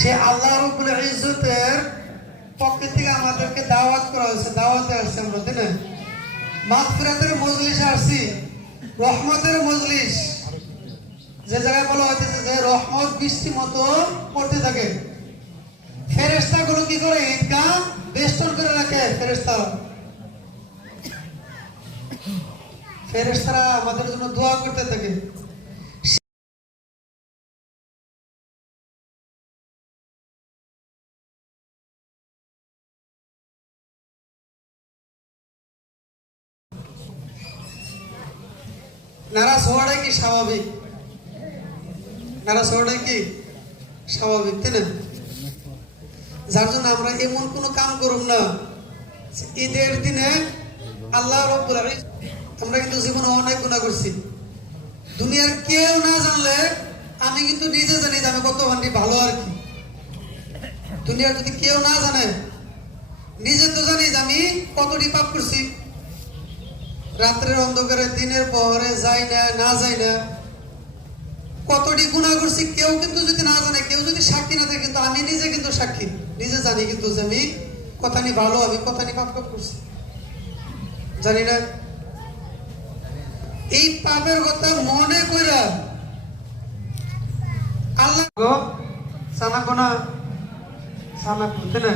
সে আল্লাহ রাব্বুল ইজ্জতের পক্ষ থেকে আমাদেরকে দাওয়াত করা হয়েছে, দাওয়াতে আসছে আমরা, তাই না? মাগফিরাতের মজলিসে আসছি, রহমতের মজলিস, যে জায়গায় বলা হয়েছে যে রহমত বৃষ্টি মতো পড়তে থাকে। ফেরেশতা গুলো কি করে? ঈদগাহ বেষ্টন করে রাখে। ফেরেশতারা আমাদের জন্য দোয়া করতে থাকে। নারাজ হওয়াটাই কি স্বাভাবিক? নারাজ হওয়াটাই কি স্বাভাবিক, তাই না? যার জন্য আমরা এমন কোন কাম করব না ঈদের দিনে আল্লাহ রাব্বুল ইজ্জত। আমরা কিন্তু জীবনে অনেক গুনাহ করছি, দুনিয়ার কেউ না জানলে আমি কিন্তু নিজে জানি যে আমি কতখানি ভালো আর কি। দুনিয়ার যদি কেউ না জানে, নিজে তো জানি যে আমি কতটি পাপ করছি। রাত্রের অন্ধকারে দিনের পরে যাই না, না যাই না, কতটি গুনাহ করছি কেউ কিন্তু যদি না জানে, কেউ যদি সাক্ষী না থাকে, কিন্তু আমি নিজে কিন্তু সাক্ষী, নিজে জানি কিন্তু যে আমি কথানি ভালো, আমি কথানি পাপ করছি, জানি না। এই পাপের কথা মনে কইরা আল্লাহ সানা কোনা সানা করতে না